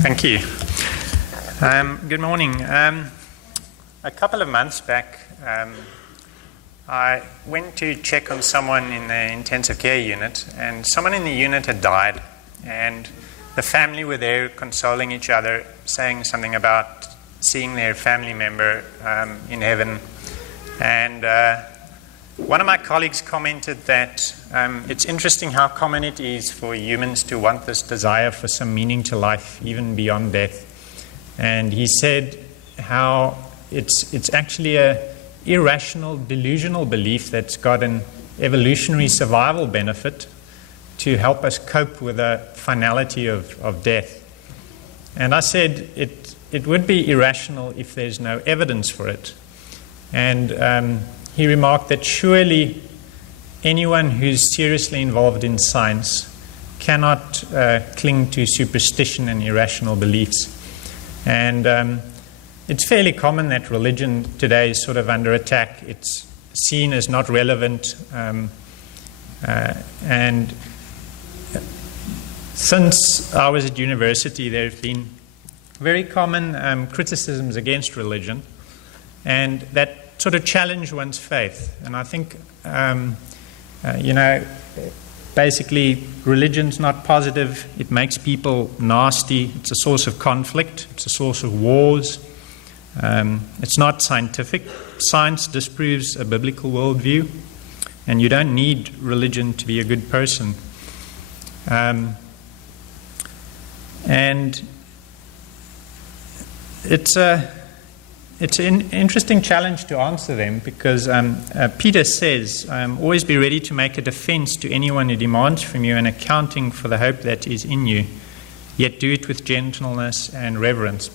Thank you. Good morning. A couple of months back, I went to check on someone in the intensive care unit, and someone in the unit had died, and the family were there consoling each other, saying something about seeing their family member in heaven. And one of my colleagues commented that it's interesting how common it is for humans to want this desire for some meaning to life, even beyond death. And he said how it's actually a irrational, delusional belief that's got an evolutionary survival benefit to help us cope with the finality of death. And I said it would be irrational if there's no evidence for it. And he remarked that surely anyone who's seriously involved in science cannot cling to superstition and irrational beliefs. And it's fairly common that religion today is sort of under attack. It's seen as not relevant. And since I was at university, there have been very common criticisms against religion, and that sort of challenge one's faith. And I think, basically religion's not positive. It makes people nasty. It's a source of conflict. It's a source of wars. It's not scientific. Science disproves a biblical worldview, and you don't need religion to be a good person. And it's an interesting challenge to answer them, because Peter says, always be ready to make a defense to anyone who demands from you an accounting for the hope that is in you, yet do it with gentleness and reverence.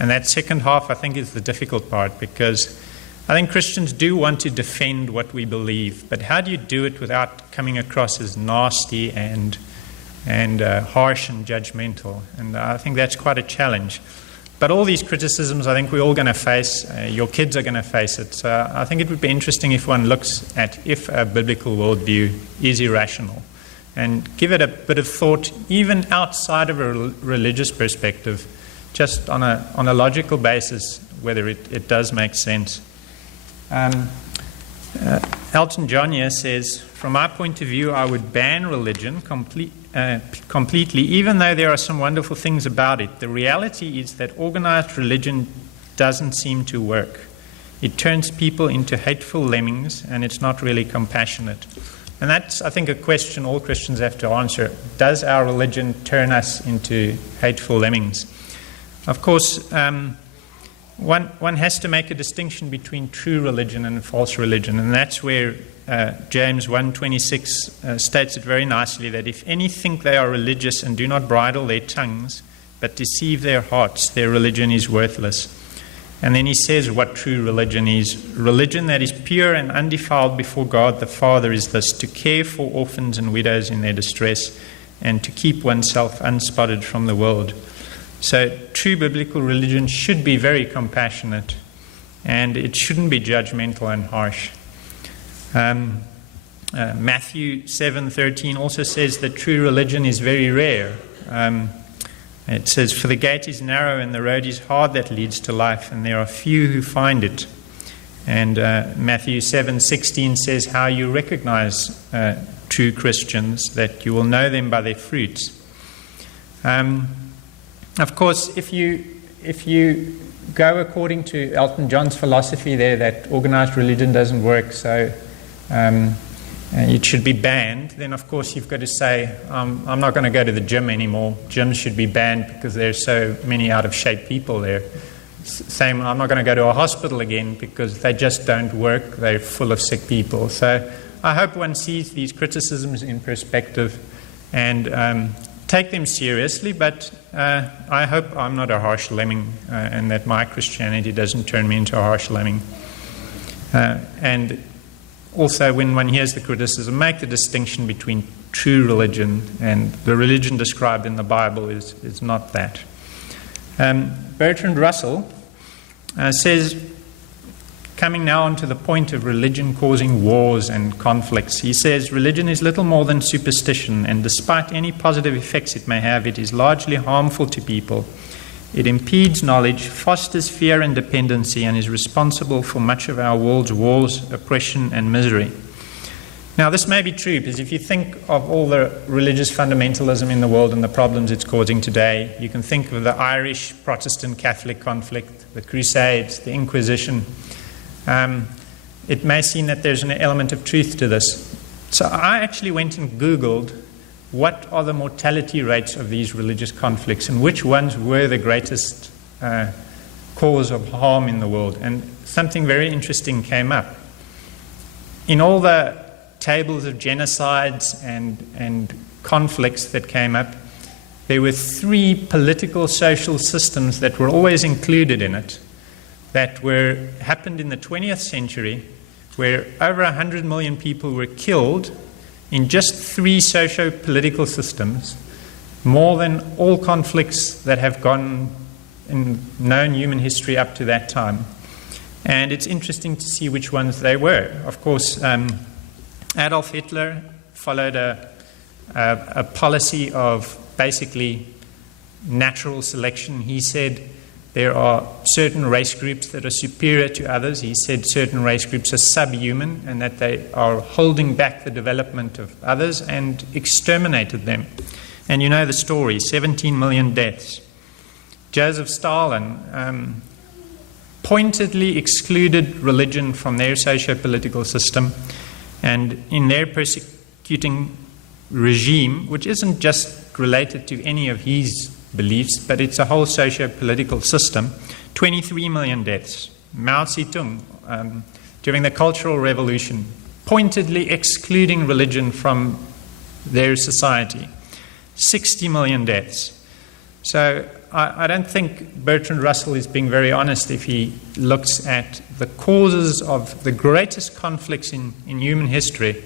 And that second half, I think, is the difficult part, because I think Christians do want to defend what we believe, but how do you do it without coming across as nasty and harsh and judgmental? And I think that's quite a challenge. But all these criticisms, I think we're all going to face. Your kids are going to face it. So I think it would be interesting if one looks at if a biblical worldview is irrational, and give it a bit of thought, even outside of a religious perspective, just on a logical basis, whether it does make sense. Elton John here says, from my point of view, I would ban religion completely, even though there are some wonderful things about it. The reality is that organized religion doesn't seem to work. It turns people into hateful lemmings, and it's not really compassionate. And that's, I think, a question all Christians have to answer. Does our religion turn us into hateful lemmings? Of course, one has to make a distinction between true religion and false religion, and that's where James 1:26 states it very nicely, that if any think they are religious and do not bridle their tongues, but deceive their hearts, their religion is worthless. And then he says what true religion is. Religion that is pure and undefiled before God the Father is this: to care for orphans and widows in their distress, and to keep oneself unspotted from the world. So true biblical religion should be very compassionate, and it shouldn't be judgmental and harsh. Matthew 7:13 also says that true religion is very rare. It says, for the gate is narrow and the road is hard that leads to life, and there are few who find it. And Matthew 7:16 says how you recognize true Christians, that you will know them by their fruits. Of course, if you go according to Elton John's philosophy there, that organized religion doesn't work, so it should be banned, then of course you've got to say, I'm not going to go to the gym anymore. Gyms should be banned because there's so many out of shape people there. Same, I'm not going to go to a hospital again because they just don't work. They're full of sick people. So I hope one sees these criticisms in perspective and take them seriously, but I hope I'm not a harsh lemming and that my Christianity doesn't turn me into a harsh lemming. And also, when one hears the criticism, make the distinction between true religion and the religion described in the Bible is not that. Bertrand Russell says coming now onto the point of religion causing wars and conflicts. He says, religion is little more than superstition, and despite any positive effects it may have, it is largely harmful to people. It impedes knowledge, fosters fear and dependency, and is responsible for much of our world's wars, oppression, and misery. Now, this may be true, because if you think of all the religious fundamentalism in the world and the problems it's causing today, you can think of the Irish Protestant-Catholic conflict, the Crusades, the Inquisition. It may seem that there's an element of truth to this. So I actually went and Googled what are the mortality rates of these religious conflicts and which ones were the greatest cause of harm in the world. And something very interesting came up. In all the tables of genocides and conflicts that came up, there were 3 political social systems that were always included in it that happened in the 20th century, where over 100 million people were killed in just 3 socio-political systems, more than all conflicts that have gone in known human history up to that time. And it's interesting to see which ones they were. Of course, Adolf Hitler followed a policy of basically natural selection. He said there are certain race groups that are superior to others. He said certain race groups are subhuman and that they are holding back the development of others, and exterminated them. And you know the story, 17 million deaths. Joseph Stalin pointedly excluded religion from their socio-political system, and in their persecuting regime, which isn't just related to any of his beliefs, but it's a whole socio-political system, 23 million deaths. Mao Zedong, during the Cultural Revolution, pointedly excluding religion from their society, 60 million deaths. So I don't think Bertrand Russell is being very honest if he looks at the causes of the greatest conflicts in human history.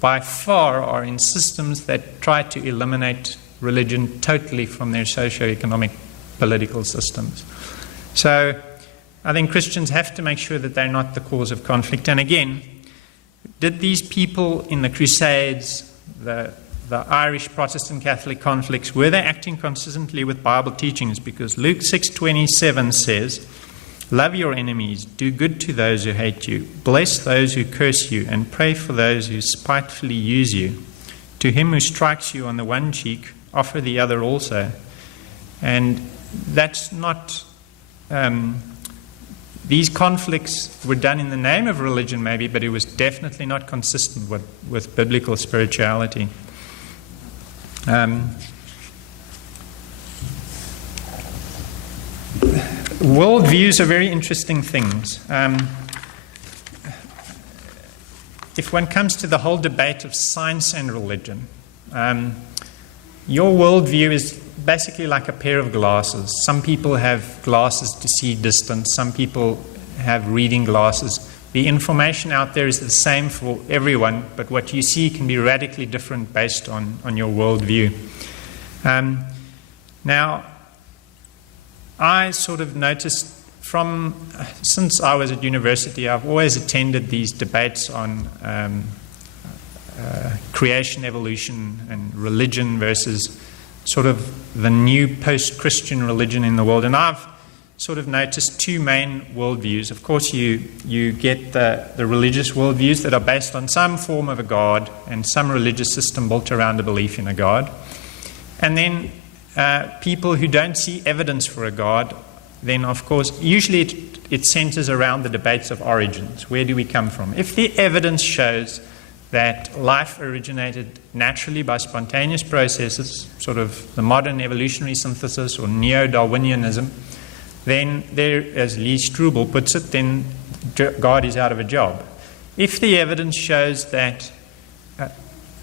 By far are in systems that try to eliminate religion totally from their socio-economic political systems. So I think Christians have to make sure that they're not the cause of conflict. And again, did these people in the Crusades, the Irish Protestant Catholic conflicts, were they acting consistently with Bible teachings? Because Luke 6:27 says, love your enemies, do good to those who hate you, bless those who curse you, and pray for those who spitefully use you. To him who strikes you on the one cheek, offer the other also. And that's not... these conflicts were done in the name of religion maybe, but it was definitely not consistent with biblical spirituality. Worldviews are very interesting things. If one comes to the whole debate of science and religion, your worldview is basically like a pair of glasses. Some people have glasses to see distance. Some people have reading glasses. The information out there is the same for everyone, but what you see can be radically different based on your worldview. Now, I sort of noticed since I was at university, I've always attended these debates on creation, evolution, and religion versus sort of the new post-Christian religion in the world. And I've sort of noticed 2 main worldviews. Of course, you get the religious worldviews that are based on some form of a God and some religious system built around a belief in a God. And then people who don't see evidence for a God, then of course, usually it centers around the debates of origins. Where do we come from? If the evidence shows that life originated naturally by spontaneous processes, sort of the modern evolutionary synthesis or neo-Darwinianism, then there, as Lee Strobel puts it, then God is out of a job. If the evidence shows that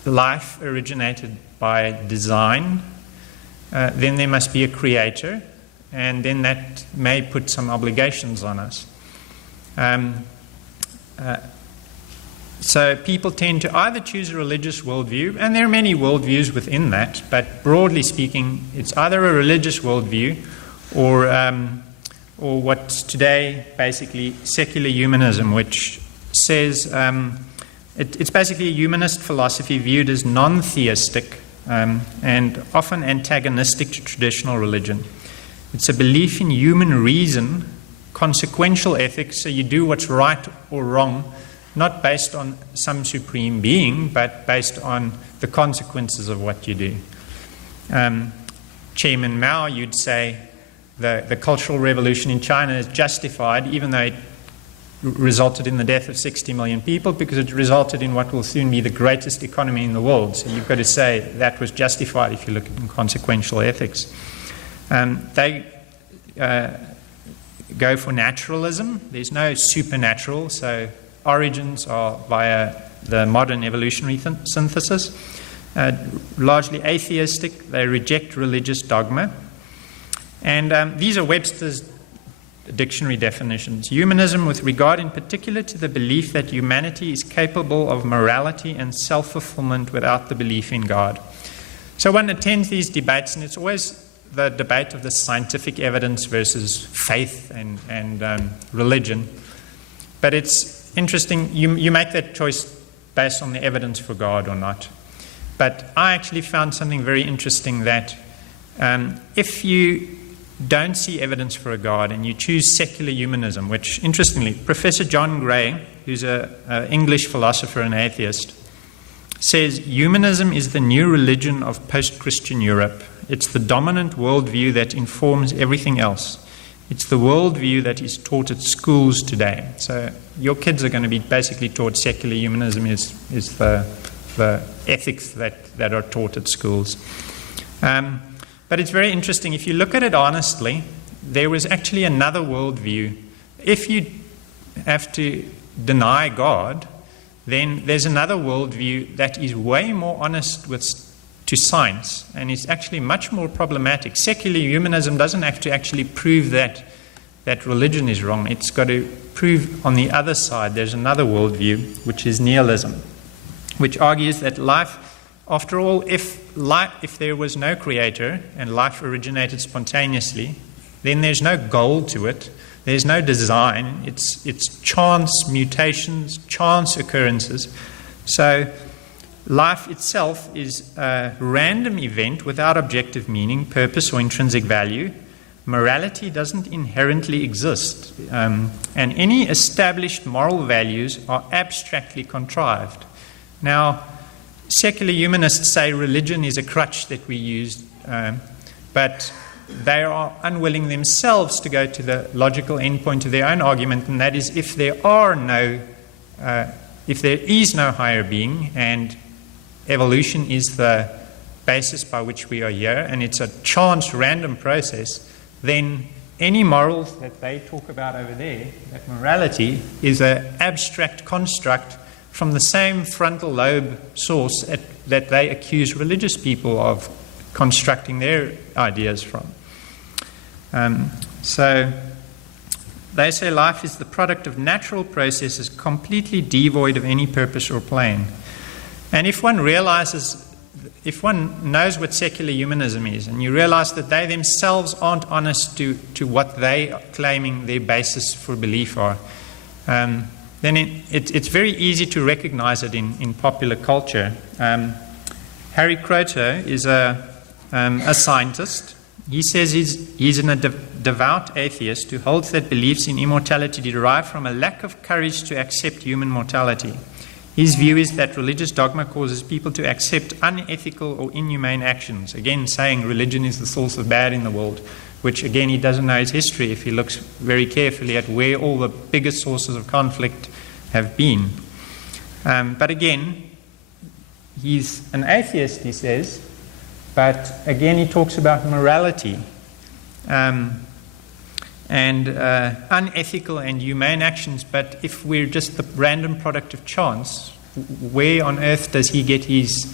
life originated by design, then there must be a creator, and then that may put some obligations on us. So people tend to either choose a religious worldview, and there are many worldviews within that, but broadly speaking, it's either a religious worldview or or what's today basically secular humanism, which says it's basically a humanist philosophy viewed as non-theistic and often antagonistic to traditional religion. It's a belief in human reason, consequential ethics, so you do what's right or wrong, not based on some supreme being, but based on the consequences of what you do. Chairman Mao, you'd say the Cultural Revolution in China is justified, even though it resulted in the death of 60 million people, because it resulted in what will soon be the greatest economy in the world. So you've got to say that was justified if you look at consequential ethics. They go for naturalism. There's no supernatural, so origins are via the modern evolutionary synthesis. Largely atheistic, they reject religious dogma. And these are Webster's dictionary definitions. Humanism with regard in particular to the belief that humanity is capable of morality and self-fulfillment without the belief in God. So one attends these debates, and it's always the debate of the scientific evidence versus faith and religion. But it's interesting, you make that choice based on the evidence for God or not. But I actually found something very interesting, that if you don't see evidence for a God and you choose secular humanism, which, interestingly, Professor John Gray, who's an English philosopher and atheist, says humanism is the new religion of post-Christian Europe. It's the dominant worldview that informs everything else. It's the worldview that is taught at schools today. So your kids are going to be basically taught secular humanism is the ethics that are taught at schools. But it's very interesting. If you look at it honestly, there was actually another worldview. If you have to deny God, then there's another worldview that is way more honest to science, and is actually much more problematic. Secular humanism doesn't have to actually prove that religion is wrong. It's got to prove on the other side there's another worldview, which is nihilism, which argues that life, after all, if there was no creator and life originated spontaneously, then there's no goal to it. There's no design. It's chance mutations, chance occurrences. So life itself is a random event without objective meaning, purpose, or intrinsic value. Morality doesn't inherently exist, and any established moral values are abstractly contrived. Now, secular humanists say religion is a crutch that we use, but they are unwilling themselves to go to the logical endpoint of their own argument, and that is if there is no higher being, and evolution is the basis by which we are here, and it's a chance, random process, then any morals that they talk about over there, that morality, is an abstract construct from the same frontal lobe source that they accuse religious people of constructing their ideas from. So they say life is the product of natural processes completely devoid of any purpose or plan. And if one knows what secular humanism is, and you realize that they themselves aren't honest to what they are claiming their basis for belief are, then it's very easy to recognize it in popular culture. Harry Kroto is a scientist. He says he's a devout atheist who holds that beliefs in immortality derive from a lack of courage to accept human mortality. His view is that religious dogma causes people to accept unethical or inhumane actions, again saying religion is the source of bad in the world, which again he doesn't know his history if he looks very carefully at where all the biggest sources of conflict have been. But again, he's an atheist, he says, but again he talks about morality and unethical and humane actions. But if we're just the random product of chance, where on earth does he get his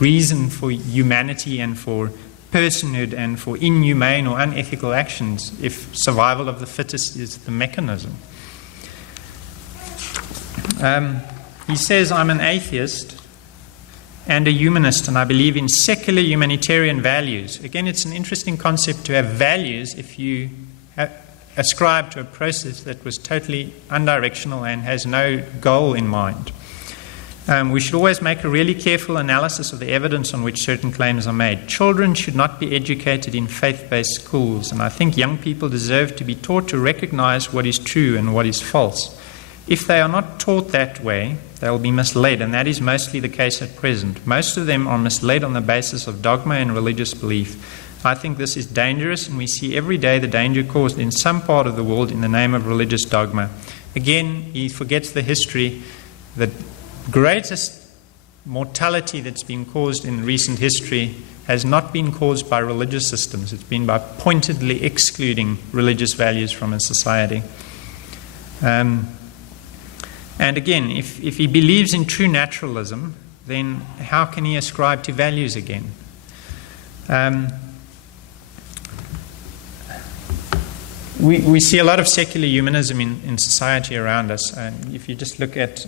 reason for humanity and for personhood and for inhumane or unethical actions if survival of the fittest is the mechanism? He says, I'm an atheist and a humanist, and I believe in secular humanitarian values. Again, it's an interesting concept to have values if you ascribe to a process that was totally undirectional and has no goal in mind. We should always make a really careful analysis of the evidence on which certain claims are made. Children should not be educated in faith-based schools, and I think young people deserve to be taught to recognize what is true and what is false. If they are not taught that way, they will be misled, and that is mostly the case at present. Most of them are misled on the basis of dogma and religious belief. I think this is dangerous, and we see every day the danger caused in some part of the world in the name of religious dogma. Again, he forgets the history. The greatest mortality that's been caused in recent history has not been caused by religious systems. It's been by pointedly excluding religious values from a society. And again, if he believes in true naturalism, then how can he ascribe to values again? We see a lot of secular humanism in society around us. If you just look at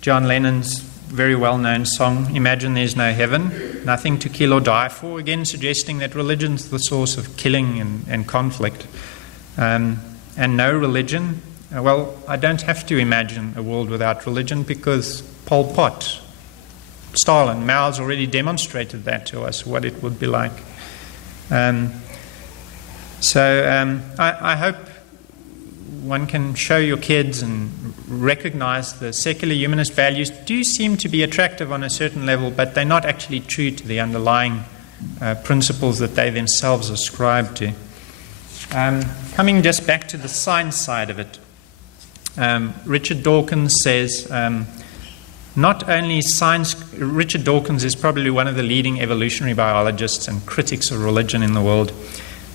John Lennon's very well-known song, Imagine There's No Heaven, Nothing to Kill or Die For, again suggesting that religion's the source of killing and conflict. And no religion. Well, I don't have to imagine a world without religion because Pol Pot, Stalin, Mao's already demonstrated that to us, what it would be like. I hope one can show your kids and recognize the secular humanist values do seem to be attractive on a certain level, but they're not actually true to the underlying principles that they themselves ascribe to. Coming just back to the science side of it, Richard Dawkins says, Richard Dawkins is probably one of the leading evolutionary biologists and critics of religion in the world.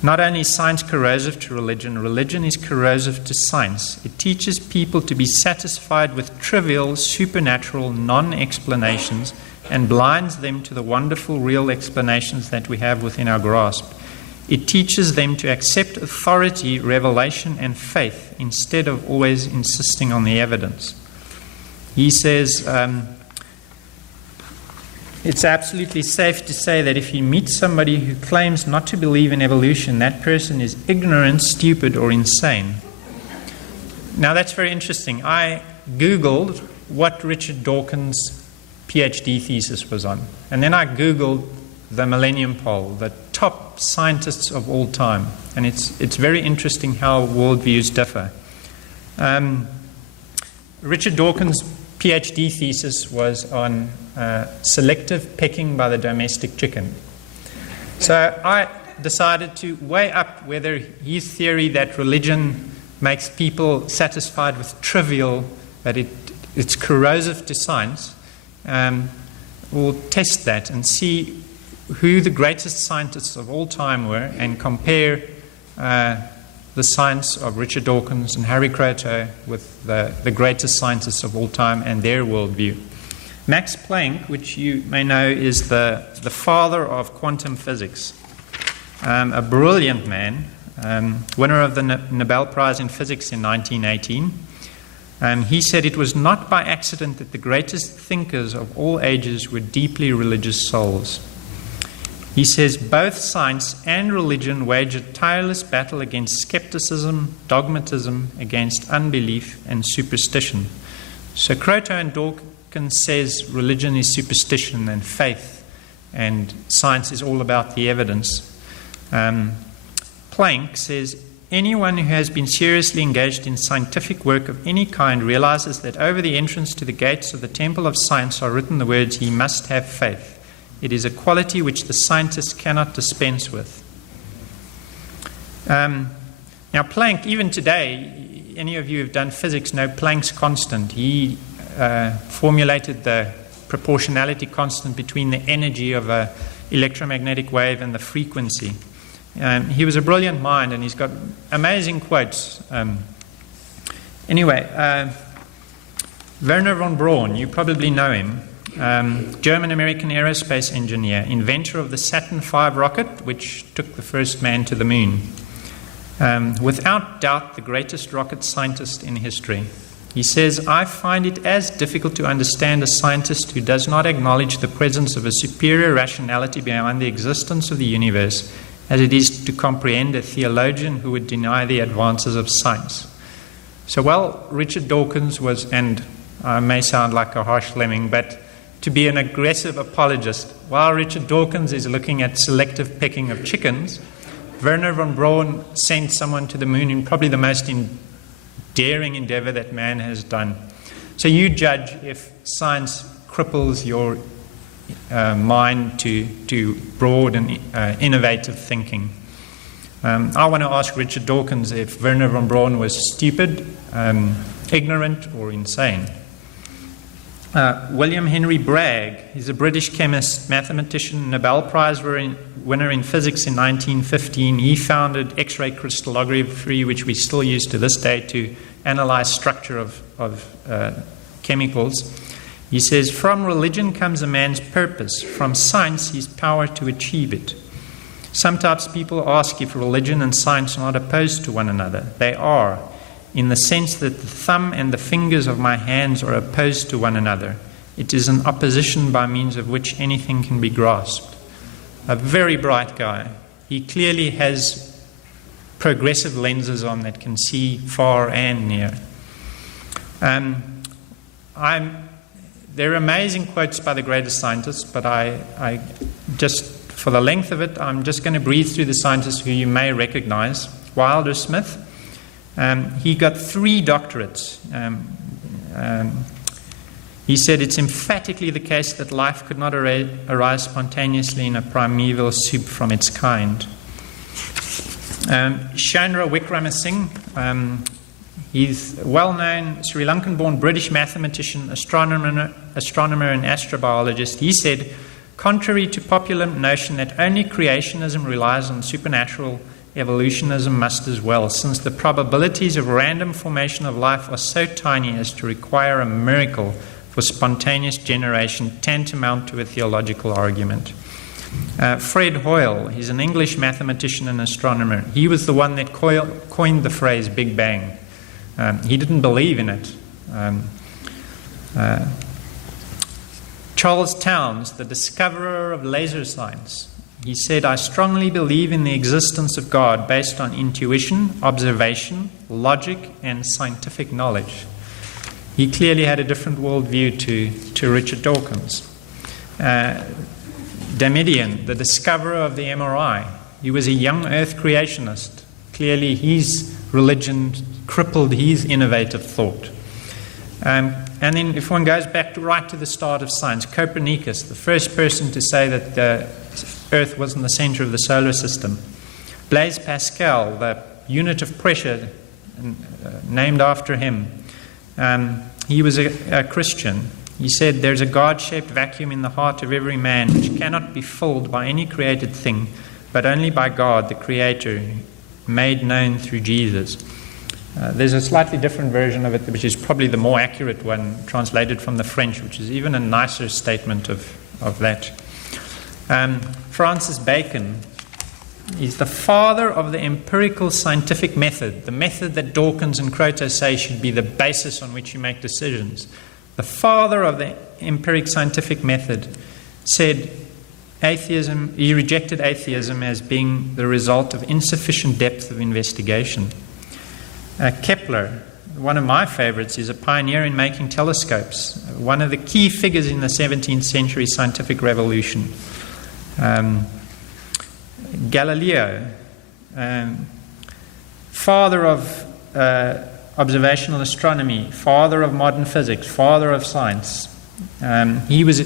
Not only is science corrosive to religion, religion is corrosive to science. It teaches people to be satisfied with trivial, supernatural, non-explanations and blinds them to the wonderful, real explanations that we have within our grasp. It teaches them to accept authority, revelation, and faith instead of always insisting on the evidence. He says, it's absolutely safe to say that if you meet somebody who claims not to believe in evolution, that person is ignorant, stupid, or insane. Now that's very interesting. I Googled what Richard Dawkins' PhD thesis was on, and then I Googled the Millennium Poll, the top scientists of all time, and it's very interesting how worldviews differ. Richard Dawkins' PhD thesis was on selective pecking by the domestic chicken. So I decided to weigh up whether his theory that religion makes people satisfied with trivial, that it's corrosive to science, we'll test that and see who the greatest scientists of all time were and compare the science of Richard Dawkins and Harry Kroto with the greatest scientists of all time and their worldview. Max Planck, which you may know, is the father of quantum physics, a brilliant man, winner of the Nobel Prize in Physics in 1918. He said it was not by accident that the greatest thinkers of all ages were deeply religious souls. He says both science and religion wage a tireless battle against skepticism, dogmatism, against unbelief and superstition. So Kroto and Dawkins says religion is superstition and faith, and science is all about the evidence. Planck says anyone who has been seriously engaged in scientific work of any kind realizes that over the entrance to the gates of the temple of science are written the words, "He must have faith." It is a quality which the scientist cannot dispense with. Now Planck, even today, any of you who have done physics know Planck's constant. He formulated the proportionality constant between the energy of an electromagnetic wave and the frequency. He was a brilliant mind, and he's got amazing quotes. Werner von Braun, you probably know him. German-American aerospace engineer, inventor of the Saturn V rocket, which took the first man to the moon. Without doubt, the greatest rocket scientist in history. He says, "I find it as difficult to understand a scientist who does not acknowledge the presence of a superior rationality behind the existence of the universe as it is to comprehend a theologian who would deny the advances of science. So while Richard Dawkins was, and I may sound like a harsh lemming, but to be an aggressive apologist, while Richard Dawkins is looking at selective pecking of chickens, Wernher von Braun sent someone to the moon in probably the most daring endeavor that man has done. So you judge if science cripples your mind to broad and innovative thinking. I want to ask Richard Dawkins if Wernher von Braun was stupid, ignorant, or insane. William Henry Bragg, he's a British chemist, mathematician, Nobel Prize winner in physics in 1915. He founded X-ray crystallography, which we still use to this day to analyze structure of chemicals. He says, "From religion comes a man's purpose, from science his power to achieve it. Sometimes people ask if religion and science are not opposed to one another. They are, in the sense that the thumb and the fingers of my hands are opposed to one another. It is an opposition by means of which anything can be grasped." A very bright guy. He clearly has progressive lenses on that can see far and near. There are amazing quotes by the greatest scientists, but I just, for the length of it, I'm just going to breeze through the scientists who you may recognize. Wilder Smith. He got 3 doctorates. He said it's emphatically the case that life could not arise spontaneously in a primeval soup from its kind. Chandra Wickramasinghe, he's a well-known Sri Lankan-born British mathematician, astronomer and astrobiologist. He said, contrary to popular notion that only creationism relies on supernatural, evolutionism must as well, since the probabilities of random formation of life are so tiny as to require a miracle for spontaneous generation, tantamount to a theological argument. Fred Hoyle, he's an English mathematician and astronomer. He was the one that coined the phrase Big Bang. He didn't believe in it. Charles Townes, the discoverer of laser science, he said, "I strongly believe in the existence of God based on intuition, observation, logic, and scientific knowledge." He clearly had a different worldview to Richard Dawkins. Damidian, the discoverer of the MRI, he was a young earth creationist. Clearly his religion crippled his innovative thought. And then if one goes back right to the start of science, Copernicus, the first person to say that the Earth wasn't the center of the solar system. Blaise Pascal, the unit of pressure named after him, he was a Christian. He said, "There's a God-shaped vacuum in the heart of every man which cannot be filled by any created thing, but only by God, the Creator, made known through Jesus." There's a slightly different version of it, which is probably the more accurate one, translated from the French, which is even a nicer statement of that. Francis Bacon is the father of the empirical scientific method, the method that Dawkins and Croto say should be the basis on which you make decisions. The father of the empiric scientific method said atheism, he rejected atheism as being the result of insufficient depth of investigation. Kepler, one of my favorites, is a pioneer in making telescopes, one of the key figures in the 17th century scientific revolution. Galileo, father of observational astronomy, father of modern physics, father of science. He was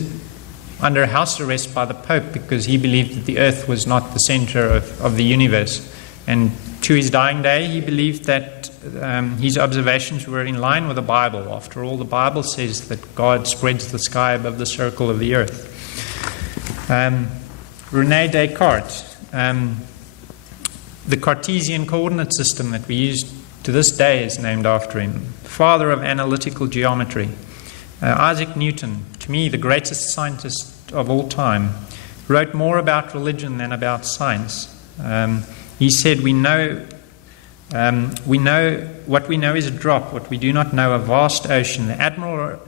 under house arrest by the Pope because he believed that the earth was not the center of the universe. And to his dying day, he believed that his observations were in line with the Bible. After all, the Bible says that God spreads the sky above the circle of the earth. René Descartes, the Cartesian coordinate system that we use to this day is named after him. Father of analytical geometry. Isaac Newton, to me the greatest scientist of all time, wrote more about religion than about science. He said, we know what we know is a drop, what we do not know a vast ocean. The admirable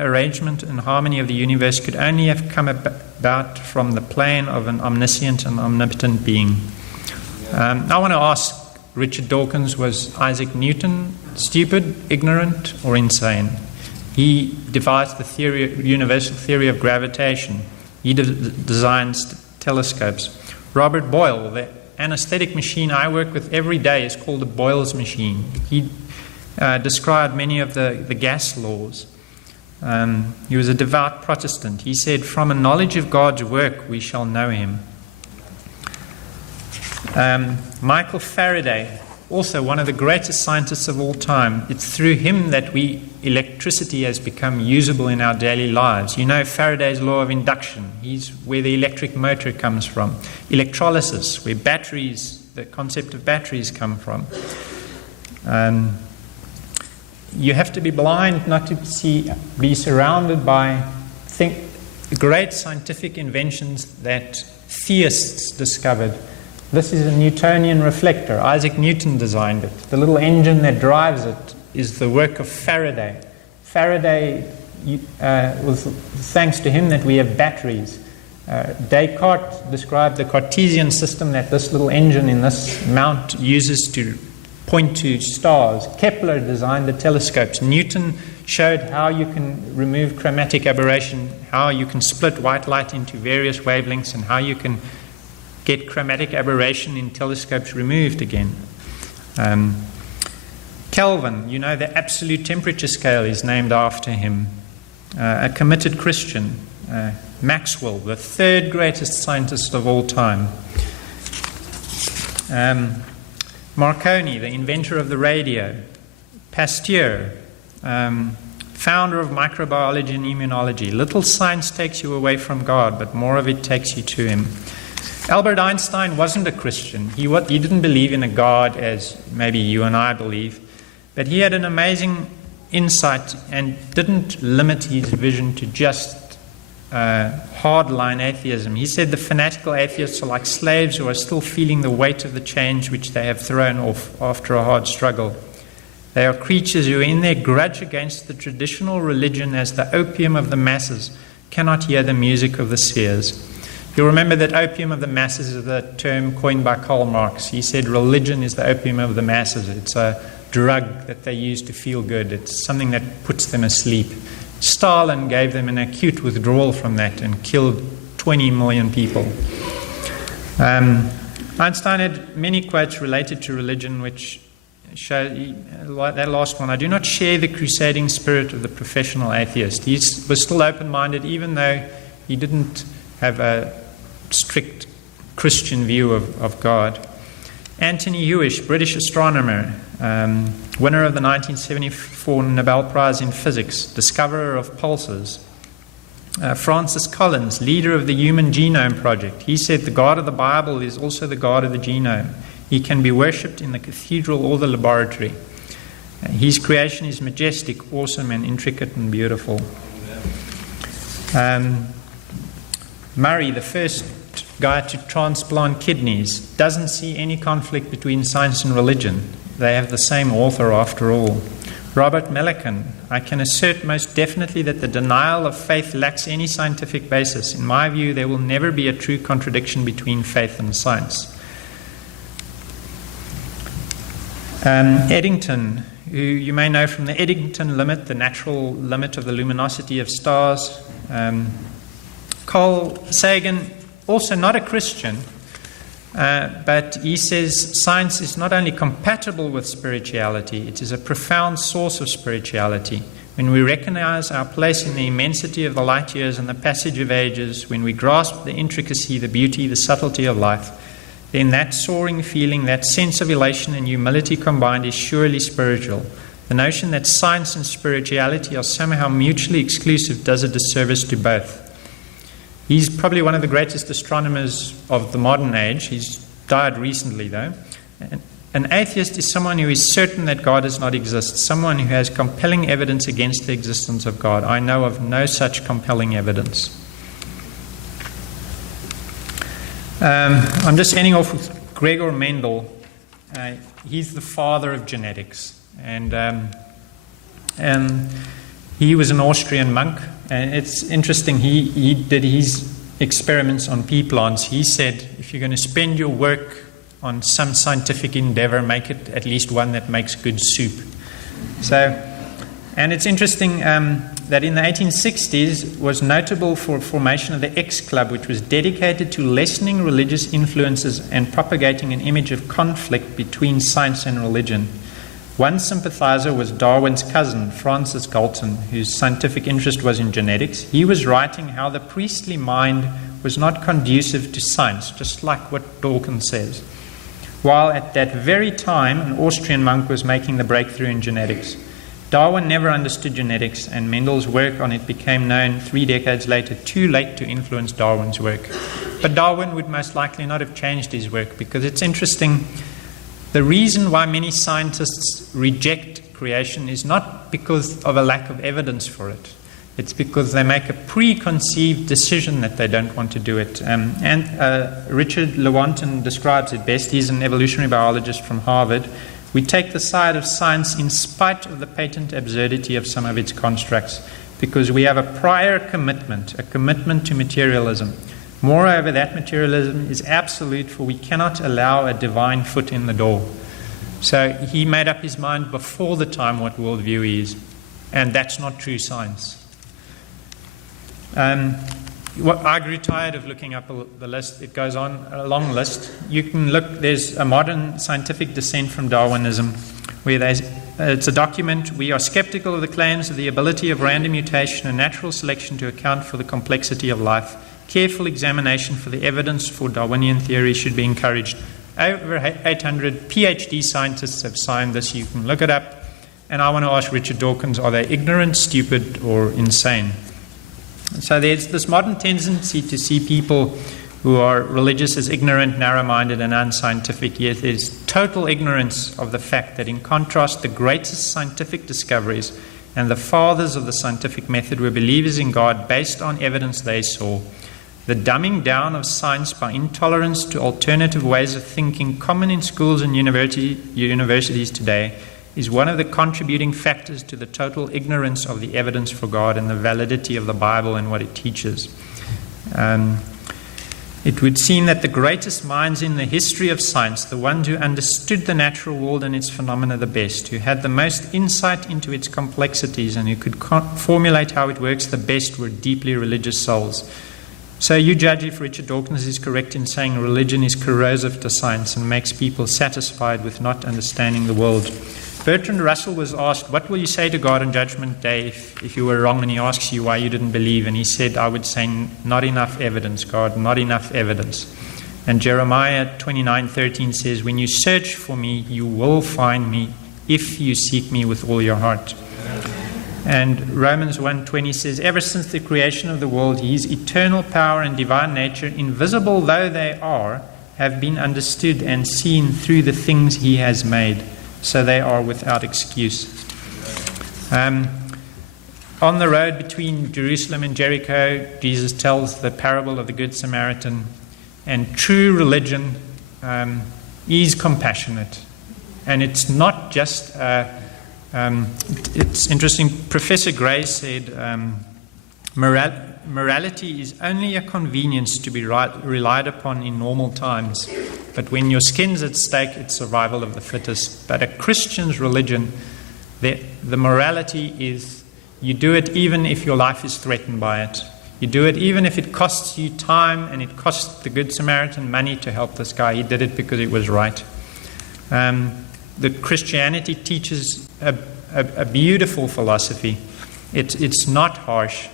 arrangement and harmony of the universe could only have come about from the plane of an omniscient and omnipotent being. I want to ask Richard Dawkins, was Isaac Newton stupid, ignorant, or insane? He devised the universal theory of gravitation. He designs telescopes. Robert Boyle, the anesthetic machine I work with every day is called the Boyle's machine. He described many of the gas laws. He was a devout Protestant. He said, "From a knowledge of God's work we shall know him." Michael Faraday, also one of the greatest scientists of all time. It's through him that electricity has become usable in our daily lives. You know Faraday's law of induction. He's where the electric motor comes from. Electrolysis, where the concept of batteries come from. You have to be blind not to be surrounded by great scientific inventions that theists discovered. This is a Newtonian reflector. Isaac Newton designed it. The little engine that drives it is the work of Faraday. Faraday, was thanks to him that we have batteries. Descartes described the Cartesian system that this little engine in this mount uses to point to stars. Kepler designed the telescopes. Newton showed how you can remove chromatic aberration, how you can split white light into various wavelengths, and how you can get chromatic aberration in telescopes removed again. Kelvin, the absolute temperature scale is named after him. A committed Christian. Maxwell, the third greatest scientist of all time. Marconi, the inventor of the radio. Pasteur, founder of microbiology and immunology. Little science takes you away from God, but more of it takes you to him. Albert Einstein wasn't a Christian. He didn't believe in a God as maybe you and I believe, but he had an amazing insight and didn't limit his vision to just hardline atheism. He said the fanatical atheists are like slaves who are still feeling the weight of the chains which they have thrown off after a hard struggle. They are creatures who, in their grudge against the traditional religion as the opium of the masses, cannot hear the music of the spheres. You'll remember that opium of the masses is a term coined by Karl Marx. He said religion is the opium of the masses. It's a drug that they use to feel good. It's something that puts them asleep. Stalin gave them an acute withdrawal from that and killed 20 million people. Einstein had many quotes related to religion which show, like that last one, I do not share the crusading spirit of the professional atheist. He was still open-minded even though he didn't have a strict Christian view of God. Anthony Hewish, British astronomer, winner of the 1974 Nobel Prize in Physics, discoverer of pulsars. Francis Collins, leader of the Human Genome Project. He said the God of the Bible is also the God of the genome. He can be worshipped in the cathedral or the laboratory. His creation is majestic, awesome, and intricate and beautiful. Murray, the first guy to transplant kidneys, doesn't see any conflict between science and religion. They have the same author after all. Robert Millikan, I can assert most definitely that the denial of faith lacks any scientific basis. In my view, there will never be a true contradiction between faith and science. Eddington, who you may know from the Eddington limit, the natural limit of the luminosity of stars. Carl Sagan, also not a Christian, but he says science is not only compatible with spirituality, it is a profound source of spirituality. When we recognize our place in the immensity of the light years and the passage of ages, when we grasp the intricacy, the beauty, the subtlety of life, then that soaring feeling, that sense of elation and humility combined is surely spiritual. The notion that science and spirituality are somehow mutually exclusive does a disservice to both. He's probably one of the greatest astronomers of the modern age. He's died recently, though. An atheist is someone who is certain that God does not exist, someone who has compelling evidence against the existence of God. I know of no such compelling evidence. I'm just ending off with Gregor Mendel. He's the father of genetics. And he was an Austrian monk. And it's interesting, he did his experiments on pea plants. He said, if you're going to spend your work on some scientific endeavor, make it at least one that makes good soup. So, and it's interesting that in the 1860s was notable for formation of the X Club, which was dedicated to lessening religious influences and propagating an image of conflict between science and religion. One sympathizer was Darwin's cousin, Francis Galton, whose scientific interest was in genetics. He was writing how the priestly mind was not conducive to science, just like what Dawkins says. While at that very time, an Austrian monk was making the breakthrough in genetics. Darwin never understood genetics, and Mendel's work on it became known 3 decades later, too late to influence Darwin's work. But Darwin would most likely not have changed his work, because it's interesting. The reason why many scientists reject creation is not because of a lack of evidence for it. It's because they make a preconceived decision that they don't want to do it. Richard Lewontin describes it best. He's an evolutionary biologist from Harvard. We take the side of science in spite of the patent absurdity of some of its constructs, because we have a prior commitment, a commitment to materialism. Moreover, that materialism is absolute, for we cannot allow a divine foot in the door. So he made up his mind before the time what worldview is, and that's not true science. I grew tired of looking up the list. It goes on, a long list. You can look, there's a modern scientific dissent from Darwinism, where it's a document. We are skeptical of the claims of the ability of random mutation and natural selection to account for the complexity of life. Careful examination for the evidence for Darwinian theory should be encouraged. Over 800 PhD scientists have signed this. You can look it up. And I want to ask Richard Dawkins, are they ignorant, stupid, or insane? So there's this modern tendency to see people who are religious as ignorant, narrow-minded, and unscientific, yet there's total ignorance of the fact that, in contrast, the greatest scientific discoveries and the fathers of the scientific method were believers in God based on evidence they saw. The dumbing down of science by intolerance to alternative ways of thinking common in schools and universities today is one of the contributing factors to the total ignorance of the evidence for God and the validity of the Bible and what it teaches. It would seem that the greatest minds in the history of science, the ones who understood the natural world and its phenomena the best, who had the most insight into its complexities and who could formulate how it works the best, were deeply religious souls. So you judge if Richard Dawkins is correct in saying religion is corrosive to science and makes people satisfied with not understanding the world. Bertrand Russell was asked, what will you say to God on Judgment Day if you were wrong, and he asks you why you didn't believe? And he said, I would say, not enough evidence, God, not enough evidence. And Jeremiah 29:13 says, when you search for me, you will find me if you seek me with all your heart. And Romans 1:20 says, ever since the creation of the world, his eternal power and divine nature, invisible though they are, have been understood and seen through the things he has made. So they are without excuse. On the road between Jerusalem and Jericho, Jesus tells the parable of the Good Samaritan. And true religion is compassionate. And it's not just, it's interesting, Professor Gray said, morality is only a convenience to be relied upon in normal times. But when your skin's at stake, it's survival of the fittest. But a Christian's religion, the morality is you do it even if your life is threatened by it. You do it even if it costs you time, and it cost the Good Samaritan money to help this guy. He did it because it was right. The Christianity teaches a beautiful philosophy. It's not harsh.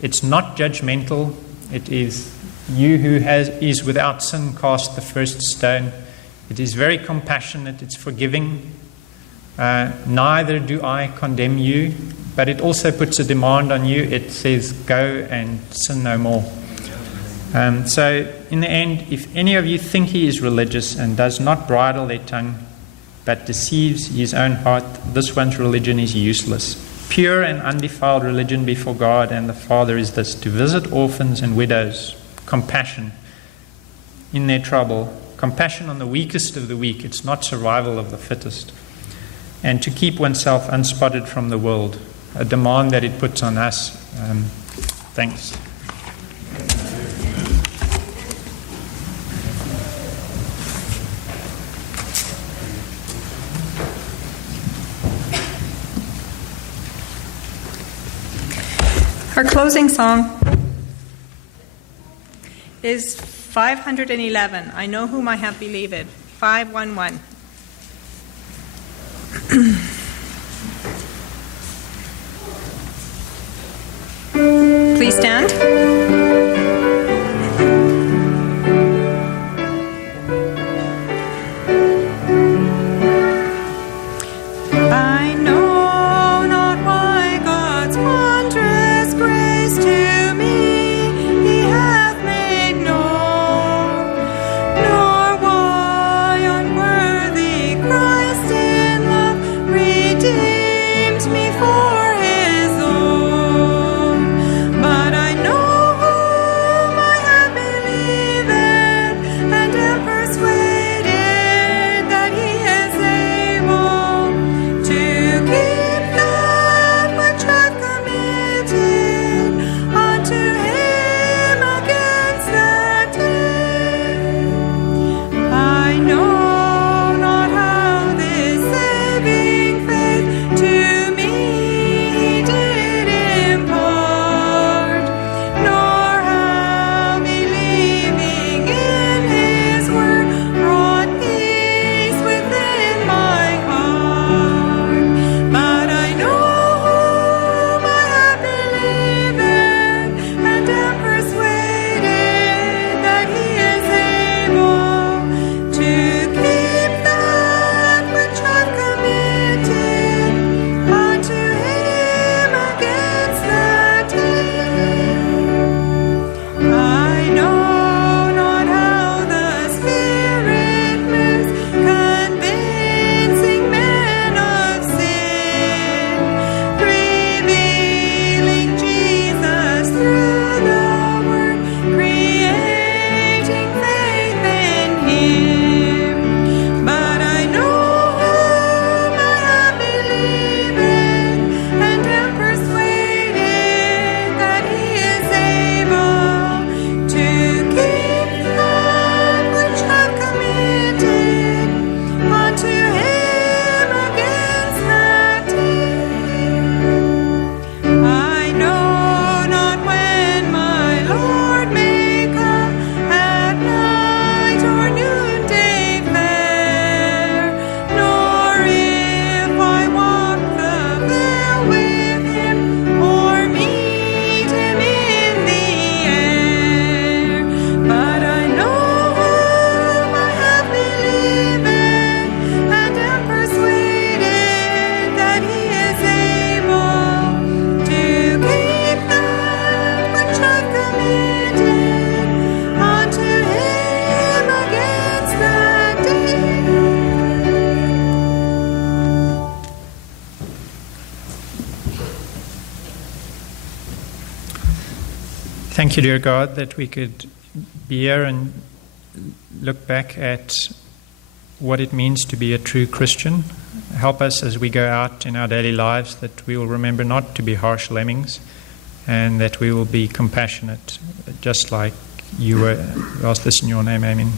It's not judgmental. It is you who is without sin cast the first stone. It is very compassionate. It's forgiving. Neither do I condemn you, but it also puts a demand on you. It says, go and sin no more. So in the end, if any of you think he is religious and does not bridle their tongue, but deceives his own heart, this one's religion is useless. Pure and undefiled religion before God and the Father is this: to visit orphans and widows, compassion in their trouble, compassion on the weakest of the weak. It's not survival of the fittest. And to keep oneself unspotted from the world, a demand that it puts on us. Thanks. Our closing song is 511, I Know Whom I Have Believed, 511. Please stand. I know not why God's wondrous grace to me He hath made known, nor why unworthy Christ in love redeemed me for His own. But I know whom I have believed, and am persuaded that He is able to keep that which I've committed unto Him against that day. I know not how this saving faith to me He did impart, nor how believing in His word brought peace within my heart. But I know whom I have believed, and am persuaded that He is able to keep that which I've committed unto Him against that day. I know not how the Spirit moves, convincing men of sin, revealing Jesus through the Word, creating faith in Him. But I know whom I have believed, and am persuaded that He is able to keep that which I've committed unto Him against that day. I know not when my Lord may come, at night or noonday fair, nor if I walk the vale with Him, or meet Him in the air. But I know whom I have believed, and am persuaded that He is able to keep that which I've committed unto Him against that day. Thank you, dear God, that we could be here and look back at what it means to be a true Christian. Help us as we go out in our daily lives that we will remember not to be harsh lemmings, and that we will be compassionate, just like you were. We ask this in your name, amen.